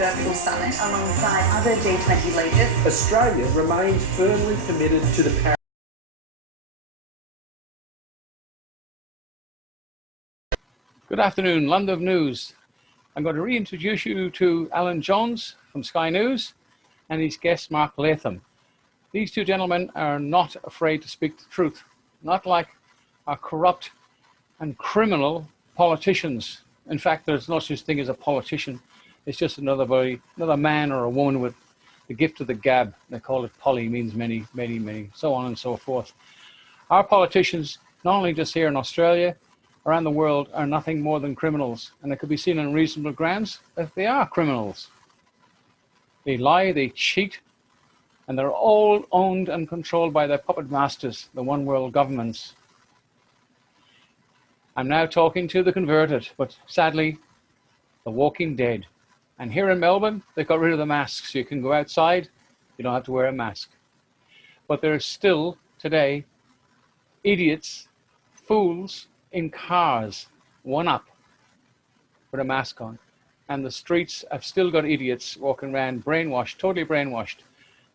virtual summit alongside other G20 leaders. Australia remains firmly committed to the Paris. Good afternoon, London News. I'm going to reintroduce you to Alan Jones from Sky News and his guest Mark Latham. These two gentlemen are not afraid to speak the truth, not like our corrupt and criminal politicians. In fact, there's no such thing as a politician. It's just another man or a woman with the gift of the gab. They call it poly, means many, many, many, so on and so forth. Our politicians, not only just here in Australia, around the world, are nothing more than criminals, and it could be seen on reasonable grounds that they are criminals. They lie, they cheat, and they're all owned and controlled by their puppet masters, the one world governments. I'm now talking to the converted, but sadly, the walking dead. And here in Melbourne, they got rid of the masks. You can go outside, you don't have to wear a mask. But there's still, today, idiots, fools in cars, one up, with a mask on. And the streets have still got idiots walking around, brainwashed, totally brainwashed.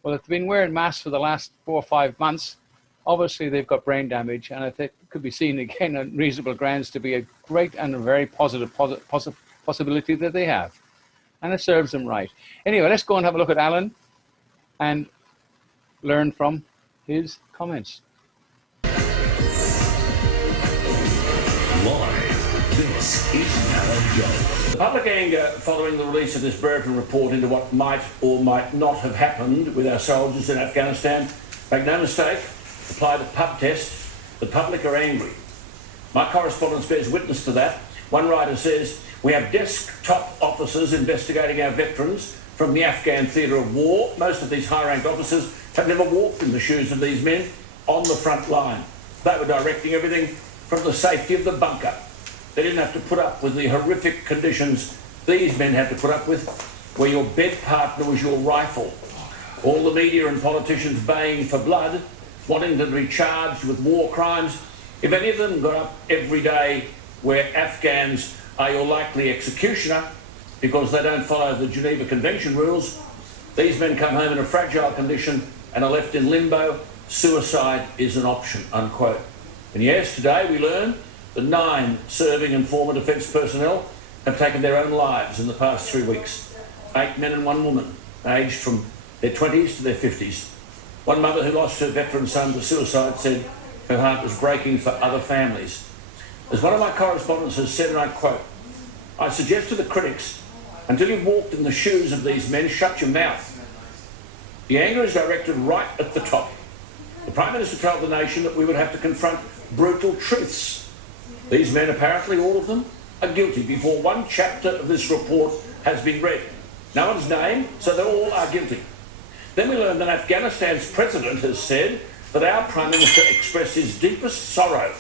Well, if they've been wearing masks for the last 4 or 5 months, obviously they've got brain damage, and I think it could be seen again on reasonable grounds to be a great and a very positive possibility that they have. And it serves them right. Anyway, let's go and have a look at Alan and learn from his comments. Live, this is Alan Jones. The public anger following the release of this Brereton report into what might or might not have happened with our soldiers in Afghanistan, make no mistake, apply the pub test, the public are angry. My correspondence bears witness to that. One writer says, we have desktop officers investigating our veterans from the Afghan theatre of war. Most of these high-ranked officers have never walked in the shoes of these men on the front line. They were directing everything from the safety of the bunker. They didn't have to put up with the horrific conditions these men had to put up with, where your bed partner was your rifle. All the media and politicians baying for blood, wanting them to be charged with war crimes. If any of them got up every day where Afghans are your likely executioner because they don't follow the Geneva Convention rules, these men come home in a fragile condition and are left in limbo. Suicide is an option, unquote. And yes, today we learn that 9 serving and former defence personnel have taken their own lives in the past 3 weeks. 8 men and 1 woman, aged from their 20s to their 50s. One mother who lost her veteran son to suicide said her heart was breaking for other families. As one of my correspondents has said, and I quote, I suggest to the critics, until you've walked in the shoes of these men, shut your mouth. The anger is directed right at the top. The Prime Minister told the nation that we would have to confront brutal truths. These men, apparently all of them, are guilty before one chapter of this report has been read. No one's named, so they all are guilty. Then we learn that Afghanistan's president has said that our Prime Minister expressed his deepest sorrow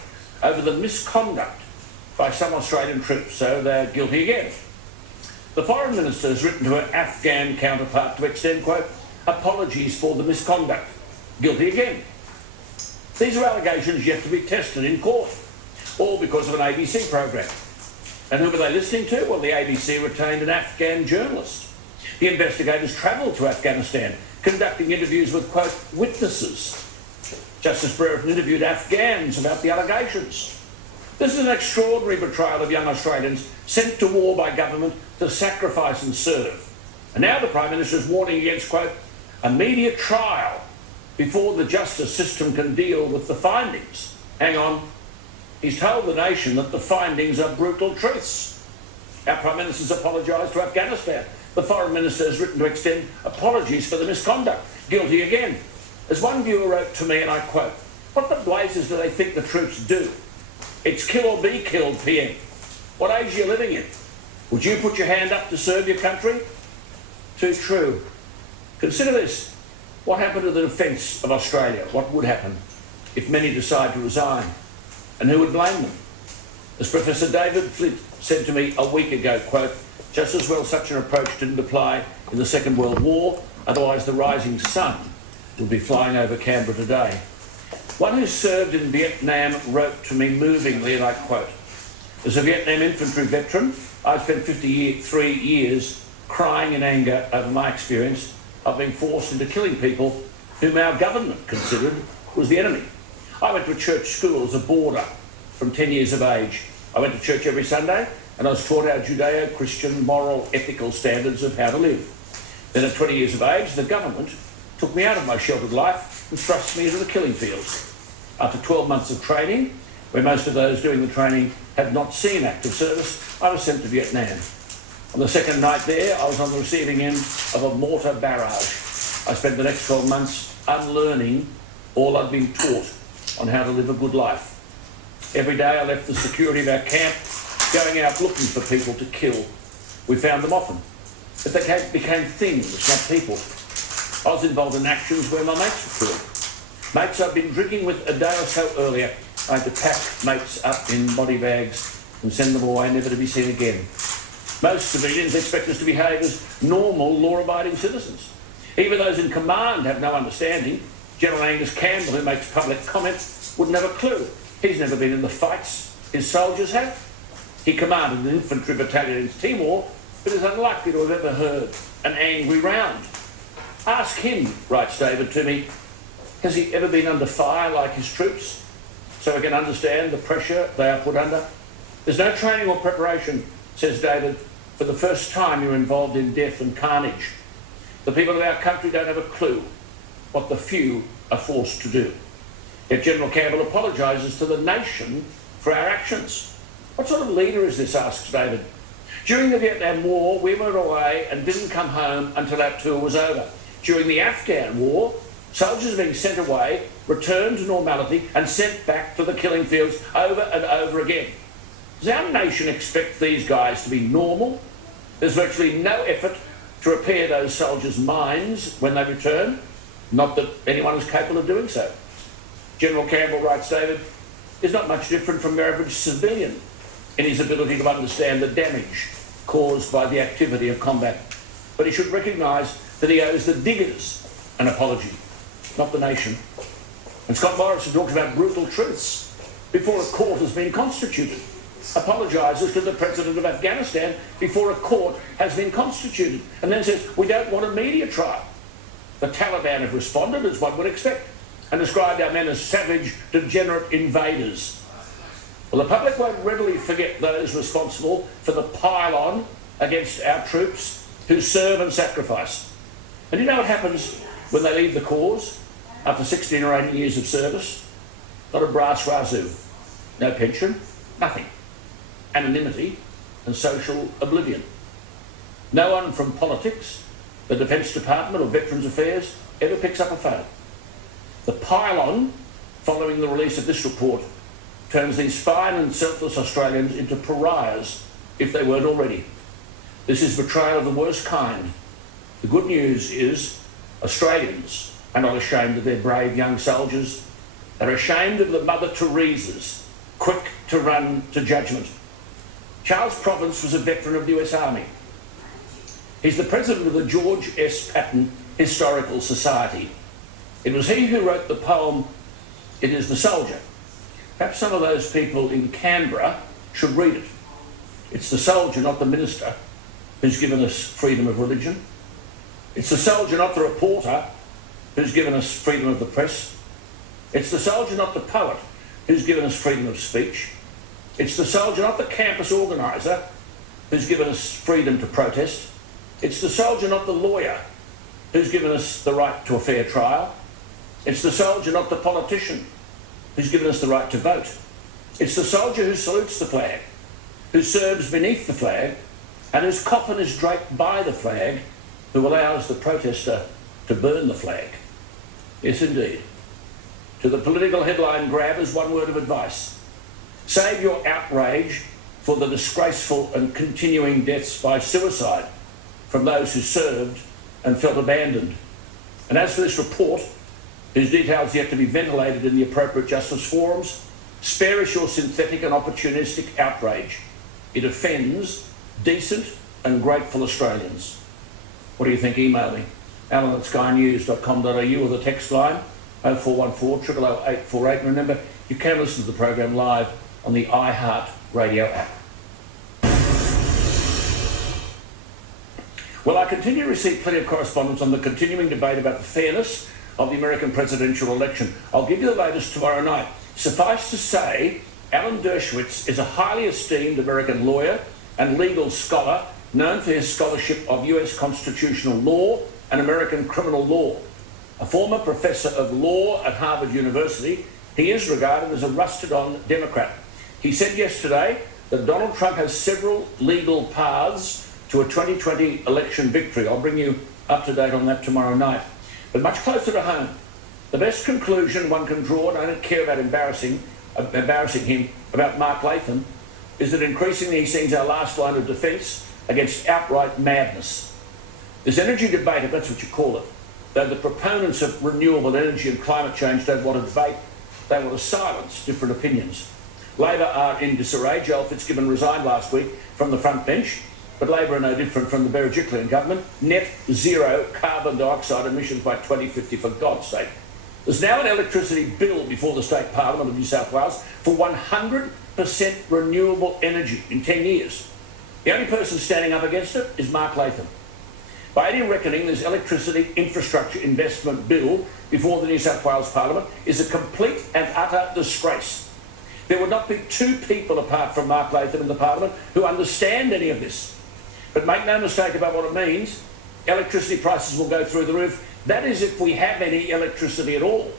over the misconduct by some Australian troops, so they're guilty again. The Foreign Minister has written to her Afghan counterpart to extend, quote, apologies for the misconduct. Guilty again. These are allegations yet to be tested in court, all because of an ABC program. And who were they listening to? Well, the ABC retained an Afghan journalist. The investigators travelled to Afghanistan, conducting interviews with, quote, witnesses. Justice Brereton interviewed Afghans about the allegations. This is an extraordinary betrayal of young Australians sent to war by government to sacrifice and serve. And now the Prime Minister is warning against, quote, a media trial before the justice system can deal with the findings. Hang on. He's told the nation that the findings are brutal truths. Our Prime Minister's apologised to Afghanistan. The Foreign Minister has written to extend apologies for the misconduct. Guilty again. As one viewer wrote to me, and I quote, what the blazes do they think the troops do? It's kill or be killed, PM. What age are you living in? Would you put your hand up to serve your country? Too true. Consider this. What happened to the defence of Australia? What would happen if many decide to resign? And who would blame them? As Professor David Flint said to me a week ago, quote, just as well such an approach didn't apply in the Second World War, otherwise the rising sun would be flying over Canberra today. One who served in Vietnam wrote to me movingly, and I quote, as a Vietnam infantry veteran, I spent 53 years crying in anger over my experience of being forced into killing people whom our government considered was the enemy. I went to a church school as a boarder from 10 years of age. I went to church every Sunday and I was taught our Judeo-Christian moral, ethical standards of how to live. Then at 20 years of age, the government took me out of my sheltered life and thrust me into the killing fields. After 12 months of training, where most of those doing the training had not seen active service, I was sent to Vietnam. On the second night there, I was on the receiving end of a mortar barrage. I spent the next 12 months unlearning all I'd been taught on how to live a good life. Every day I left the security of our camp, going out looking for people to kill. We found them often, but they became things, not people. I was involved in actions where my mates were killed. Mates I'd been drinking with a day or so earlier. I had to pack mates up in body bags and send them away, never to be seen again. Most civilians expect us to behave as normal, law-abiding citizens. Even those in command have no understanding. General Angus Campbell, who makes public comments, wouldn't have a clue. He's never been in the fights his soldiers have. He commanded an infantry battalion in Timor, but is unlikely to have ever heard an angry round. Ask him, writes David to me, has he ever been under fire like his troops, so he can understand the pressure they are put under? There's no training or preparation, says David. For the first time you're involved in death and carnage. The people of our country don't have a clue what the few are forced to do. Yet General Campbell apologises to the nation for our actions. What sort of leader is this, asks David. During the Vietnam War, we went away and didn't come home until our tour was over. During the Afghan War, soldiers being sent away, returned to normality and sent back to the killing fields over and over again. Does our nation expect these guys to be normal? There's virtually no effort to repair those soldiers' minds when they return. Not that anyone is capable of doing so. General Campbell, writes David, is not much different from your average civilian in his ability to understand the damage caused by the activity of combat. But he should recognise that he owes the diggers an apology, not the nation. And Scott Morrison talks about brutal truths before a court has been constituted. Apologises to the President of Afghanistan before a court has been constituted, and then says, we don't want a media trial. The Taliban have responded, as one would expect, and described our men as savage, degenerate invaders. Well, the public won't readily forget those responsible for the pile-on against our troops who serve and sacrifice. And you know what happens when they leave the cause after 16 or 18 years of service? Not a brass razoo, no pension, nothing. Anonymity and social oblivion. No one from politics, the Defence Department or Veterans Affairs ever picks up a phone. The pile-on following the release of this report turns these fine and selfless Australians into pariahs if they weren't already. This is betrayal of the worst kind. The good news is Australians are not ashamed of their brave young soldiers. They're ashamed of the Mother Teresas, quick to run to judgment. Charles Province was a veteran of the US Army. He's the president of the George S. Patton Historical Society. It was he who wrote the poem, It is the Soldier. Perhaps some of those people in Canberra should read it. It's the soldier, not the minister, who's given us freedom of religion. It's the soldier, not the reporter, who's given us freedom of the press. It's the soldier, not the poet, who's given us freedom of speech. It's the soldier, not the campus organiser, who's given us freedom to protest. It's the soldier, not the lawyer, who's given us the right to a fair trial. It's the soldier, not the politician, who's given us the right to vote. It's the soldier who salutes the flag, who serves beneath the flag, and whose coffin is draped by the flag, who allows the protester to burn the flag. Yes, indeed. To the political headline grabbers, one word of advice. Save your outrage for the disgraceful and continuing deaths by suicide from those who served and felt abandoned. And as for this report, whose details yet to be ventilated in the appropriate justice forums, spare us your synthetic and opportunistic outrage. It offends decent and grateful Australians. What do you think? Email me, alan@skynews.com.au, or the text line 0414 000 848. And remember, you can listen to the program live on the iHeart Radio app. Well, I continue to receive plenty of correspondence on the continuing debate about the fairness of the American presidential election. I'll give you the latest tomorrow night. Suffice to say, Alan Dershowitz is a highly esteemed American lawyer and legal scholar known for his scholarship of US constitutional law and American criminal law. A former professor of law at Harvard University, he is regarded as a rusted-on Democrat. He said yesterday that Donald Trump has several legal paths to a 2020 election victory. I'll bring you up to date on that tomorrow night. But much closer to home, the best conclusion one can draw, and I don't care about embarrassing him, about Mark Latham, is that increasingly he seems our last line of defence against outright madness. This energy debate, if that's what you call it, though the proponents of renewable energy and climate change don't want to debate, they want to silence different opinions. Labor are in disarray. Joel Fitzgibbon resigned last week from the front bench, but Labor are no different from the Berejiklian government. Net zero carbon dioxide emissions by 2050, for God's sake. There's now an electricity bill before the State Parliament of New South Wales for 100% renewable energy in 10 years. The only person standing up against it is Mark Latham. By any reckoning, this electricity infrastructure investment bill before the New South Wales Parliament is a complete and utter disgrace. There would not be two people apart from Mark Latham in the Parliament who understand any of this. But make no mistake about what it means. Electricity prices will go through the roof. That is if we have any electricity at all.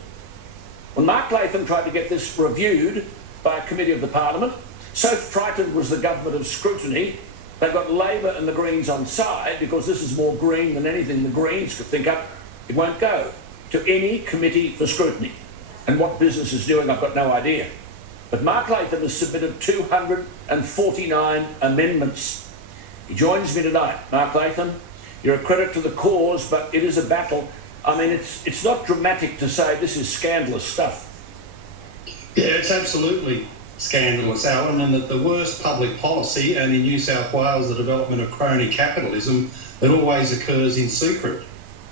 When Mark Latham tried to get this reviewed by a committee of the Parliament, so frightened was the government of scrutiny, they got Labor and the Greens on side because this is more green than anything the Greens could think up. It won't go to any committee for scrutiny. And what business is doing, I've got no idea. But Mark Latham has submitted 249 amendments. He joins me tonight. Mark Latham, you're a credit to the cause, but it is a battle. I mean, it's not dramatic to say this is scandalous stuff. Yeah, it's absolutely scandalous, Alan, and that the worst public policy, and in New South Wales, the development of crony capitalism, it always occurs in secret.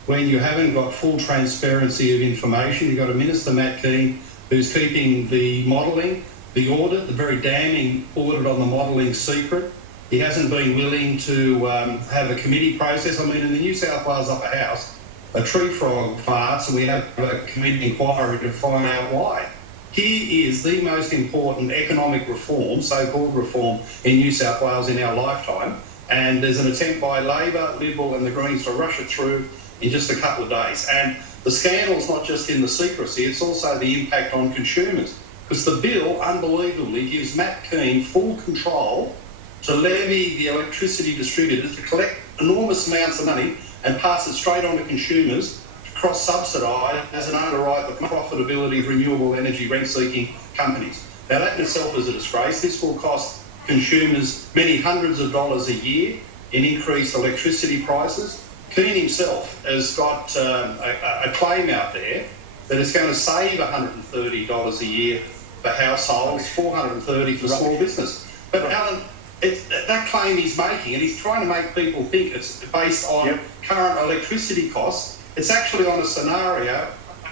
When you haven't got full transparency of information, you've got a Minister, Matt Keane, who's keeping the modelling, the audit, the very damning audit on the modelling secret. He hasn't been willing to have a committee process. I mean, in the New South Wales Upper House, a tree frog farts and we have a committee inquiry to find out why. Here is the most important economic reform, so-called reform, in New South Wales in our lifetime, and there's an attempt by Labor, Liberal and the Greens to rush it through in just a couple of days. And the scandal's not just in the secrecy, it's also the impact on consumers, because the bill, unbelievably, gives Matt Keane full control to levy the electricity distributors to collect enormous amounts of money and pass it straight on to consumers to cross-subsidise and underwrite the profitability of renewable energy rent-seeking companies. Now, that in itself is a disgrace. This will cost consumers many hundreds of dollars a year in increased electricity prices. Keane himself has got a claim out there that it's going to save $130 a year for households, $430 for small business. But Alan, that claim he's making, and he's trying to make people think it's based on current electricity costs. It's actually on a scenario,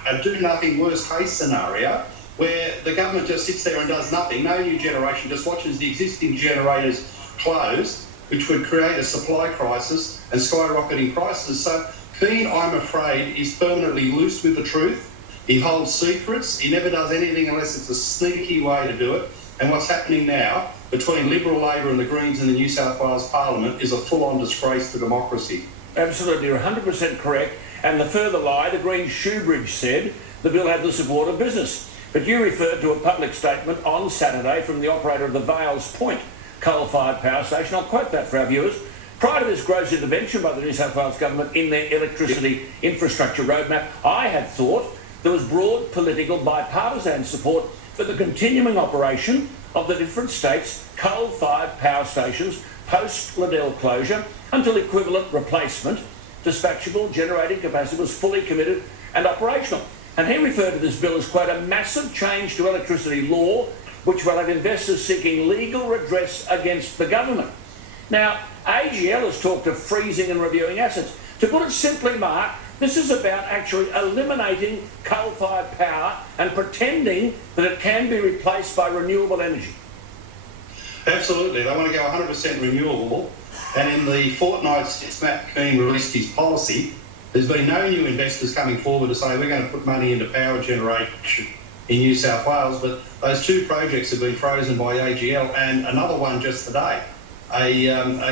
a do-nothing worst-case scenario, where the government just sits there and does nothing. No new generation, just watches the existing generators close, which would create a supply crisis and skyrocketing prices. So Keane, I'm afraid, is permanently loose with the truth. He holds secrets. He never does anything unless it's a sneaky way to do it. And what's happening now between Liberal, Labor and the Greens in the New South Wales Parliament is a full-on disgrace to democracy. Absolutely, you're 100% correct. And the further lie, the Green Shoebridge said the bill had the support of business. But you referred to a public statement on Saturday from the operator of the Vales Point coal-fired power station. I'll quote that for our viewers. Prior to this gross intervention by the New South Wales Government in their electricity infrastructure roadmap, I had thought there was broad political bipartisan support for the continuing operation of the different states' coal-fired power stations post-Liddell closure until equivalent replacement dispatchable generating capacity was fully committed and operational. And he referred to this bill as, quote, a massive change to electricity law which will have investors seeking legal redress against the government. Now, AGL has talked of freezing and reviewing assets. To put it simply, Mark, this is about actually eliminating coal-fired power and pretending that it can be replaced by renewable energy. Absolutely. They want to go 100% renewable. And in the fortnight since Matt Keane released his policy, there's been no new investors coming forward to say we're going to put money into power generation in New South Wales, but those 2 projects have been frozen by AGL, and another one just today, a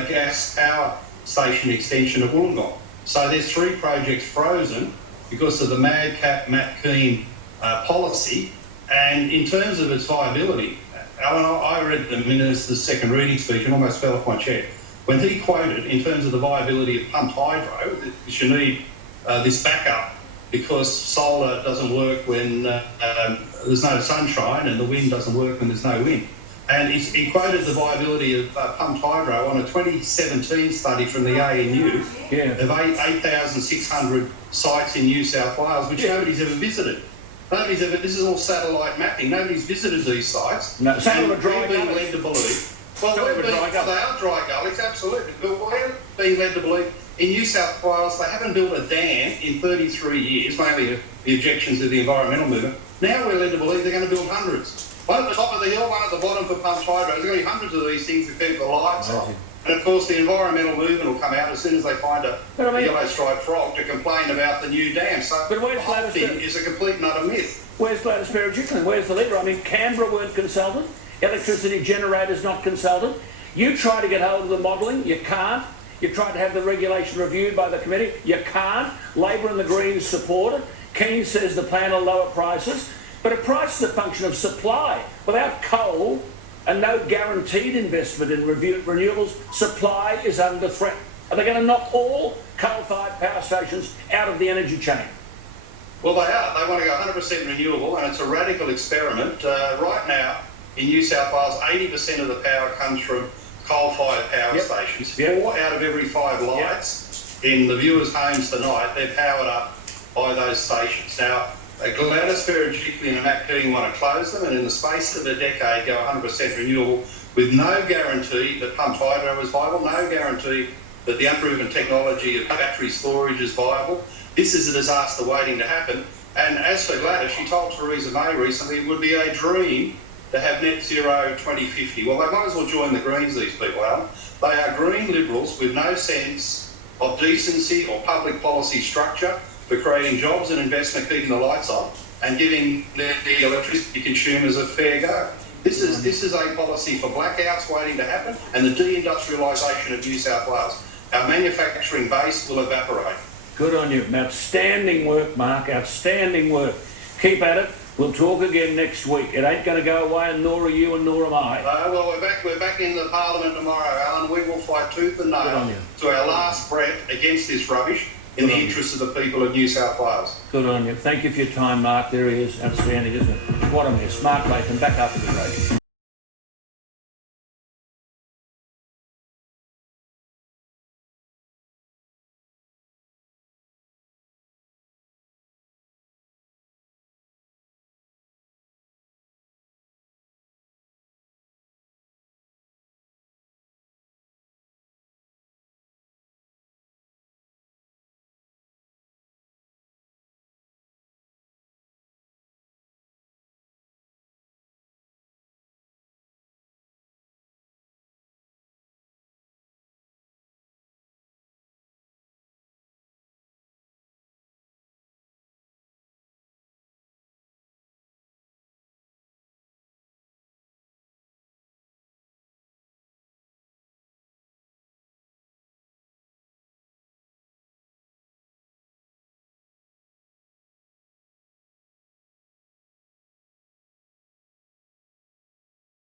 gas power station extension at Wollongong. So there's 3 projects frozen because of the madcap Matt Keane policy. And in terms of its viability, Alan, I read the Minister's second reading speech and almost fell off my chair when he quoted, in terms of the viability of pumped hydro, that you need this backup because solar doesn't work when there's no sunshine and the wind doesn't work when there's no wind. And he quoted the viability of pumped hydro on a 2017 study from the ANU of 8,600 sites in New South Wales, which nobody's ever visited. This is all satellite mapping. Nobody's visited these sites. No, some of them are dry being gullies. led to believe. Well, Some of them are dry they gullies. are dry gullies, absolutely. But we're being led to believe in New South Wales they haven't built a dam in 33 years, mainly the objections of the environmental movement. Now we're led to believe they're going to build hundreds. One at the top of the hill, one at the bottom for pumped hydro. There's going to be hundreds of these things to keep the lights on. And of course, the environmental movement will come out as soon as they find a yellow-striped frog to complain about the new dam. So But where's the whole Gladys thing Berejiklian? is a complete and utter myth. Where's Gladys Berejiklian? Where's the leader? I mean, Canberra weren't consulted. Electricity generators not consulted. You try to get hold of the modelling, you can't. You try to have the regulation reviewed by the committee, you can't. Labor and the Greens support it. Keane says the plan will lower prices. But a price is a function of supply. Without coal and no guaranteed investment in renewables, supply is under threat. Are they going to knock all coal-fired power stations out of the energy chain? Well, they are. They want to go 100% renewable, and it's a radical experiment. Right now, in New South Wales, 80% of the power comes from coal-fired power stations. 4 out of every 5 lights in the viewers' homes tonight, they're powered up by those stations. Now, Gladys Berejiklian and Matt Keane want to close them, and in the space of a decade go 100% renewable with no guarantee that pumped hydro is viable, no guarantee that the unproven technology of battery storage is viable. This is a disaster waiting to happen. And as for Gladys, she told Theresa May recently it would be a dream to have net zero 2050. Well, they might as well join the Greens, these people, Alan. They are green liberals with no sense of decency or public policy structure for creating jobs and investment, keeping the lights on, and giving the electricity consumers a fair go. This is a policy for blackouts waiting to happen and the deindustrialisation of New South Wales. Our manufacturing base will evaporate. Good on you. Outstanding work, Mark. Outstanding work. Keep at it. We'll talk again next week. It ain't going to go away, and nor are you, and nor am I. Well, we're back in the Parliament tomorrow, Alan. We will fight tooth and nail to our last breath against this rubbish in the interests of the people of New South Wales. Good on you. Thank you for your time, Mark. There he is. Outstanding, isn't it? What a mess. Mark Latham, back after the break.